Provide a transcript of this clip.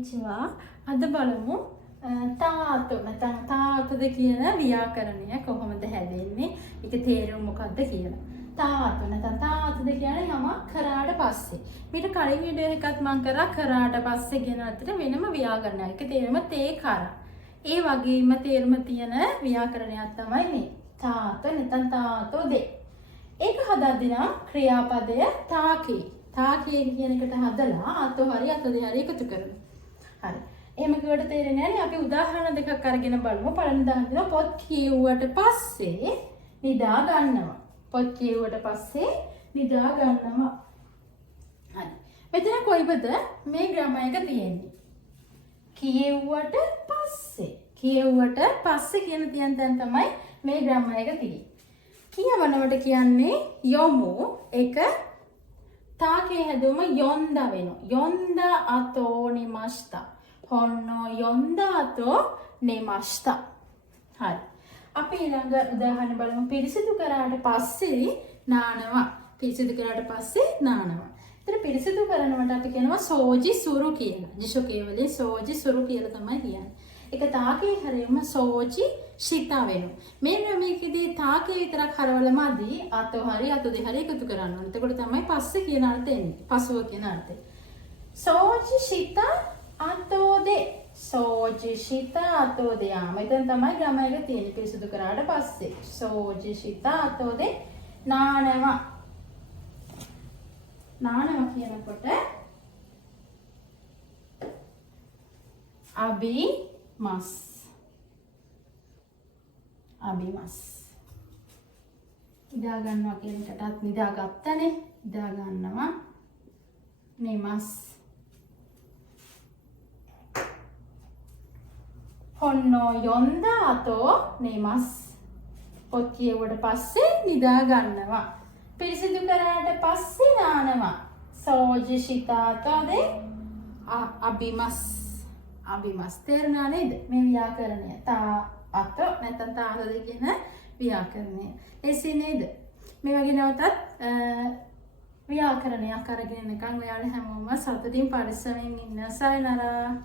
කොන්නිචිවා අද බලමු තාතු නැත්නම් තාතුද කියන ව්‍යාකරණය කොහොමද හැදෙන්නේ ඒක තේරුම මොකක්ද කියලා. තාතු නැත්නම් තාතුද කියන්නේ යමක් කරාට පස්සේ. මීට කලින් වීඩියෝ එකත් මම කරාට පස්සේ කියන අතර වෙනම ව්‍යාකරණයක්. ඒක තේරුම තේ කර. ඒ වගේම තේරුම තියෙන ව්‍යාකරණයක් තමයි මේ. තාතු නැත්නම් තාතොදේ. ඒක හදද්දී නම් ක්‍රියාපදය තාකේ. තාකේ කියන එකට හදලා අතෝ හරි අතෝදේ හරි එකතු කරනවා. හරි. එහෙම කිව්වට තේරෙන්නේ නැහැ. අපි උදාහරණ දෙකක් අරගෙන බලමු. පළවෙනි උදාහරණය පොත් කියුවට පස්සේ නිදා ගන්නවා. පොත් කියුවට පස්සේ නිදා ගන්නවා. හරි. මෙතන කොයිබද මේ ග්‍රාමර් එක තියෙන්නේ? කියුවට පස්සේ. කියුවට පස්සේ කියන තියන තැන තමයි මේ ග්‍රාමර් එක තියෙන්නේ. කියවනවට කියන්නේ යොමු එක තාකේ හැදුවම යොන්දා වෙනවා. යොන්දා අතෝ නිමස්තා. හොන්නෝ යොන්දා අතෝ නිමස්තා. හරි. අපි ඊළඟ උදාහරණ බලමු. පිරිසිදු කරාට පස්සේ නානවා. පිරිසිදු කරාට පස්සේ නානවා. ඒතර පිරිසිදු කරනවට අපි කියනවා සෝජි සුරු කියලා. ජිෂෝ කේවලේ සෝජි සුරු කියලා තමයි කියන්නේ. ඒක තාකේ හැරෙම සෝජි ශිතා වෙනවා. මේකෙදී තාකේ විතරක් හරවල මදි අතෝ හරි අතෝදේ හරි එකතු කරන්න ඕනේ. එතකොට තමයි පස්සේ කියන අර්ථය එන්නේ. පසුව කියන අර්ථය. සෝජි ශිතා අතෝදේ. සෝජි ශිතා අතෝදේ. මෙතන තමයි ග්‍රාමර් එක තියෙන්නේ. පිරිසුදු කරාට පස්සේ සෝජි ශිතා අතෝදේ නානවා. නානවා කියනකොට අබිමස්. අබිමස්. නිදා ගන්නවා කියන එකටත් නිදා ගත්තනේ. නිදා ගන්නවා. නිමස්. හොන්නෝ යොන්දා අතෝ නිමස්. පොත් කියුවට පස්සේ නිදා ගන්නවා. පිරිසිදු කරාට පස්සේ නානවා. සෝජි ශිතාතෝදේ අබිමස්. අබිමස්. තේරුණා නේද? මේ ව්‍යාකරණය. තා අත නැත්නම් තාහද කියන ව්‍යාකරණය. එසේ නේද? මේ වගේ නැවතත් ව්‍යාකරණයක් අරගෙන නිකන් ඔයාලා හැමෝම සතුටින් පරිස්සමෙන් ඉන්න. සයනරා.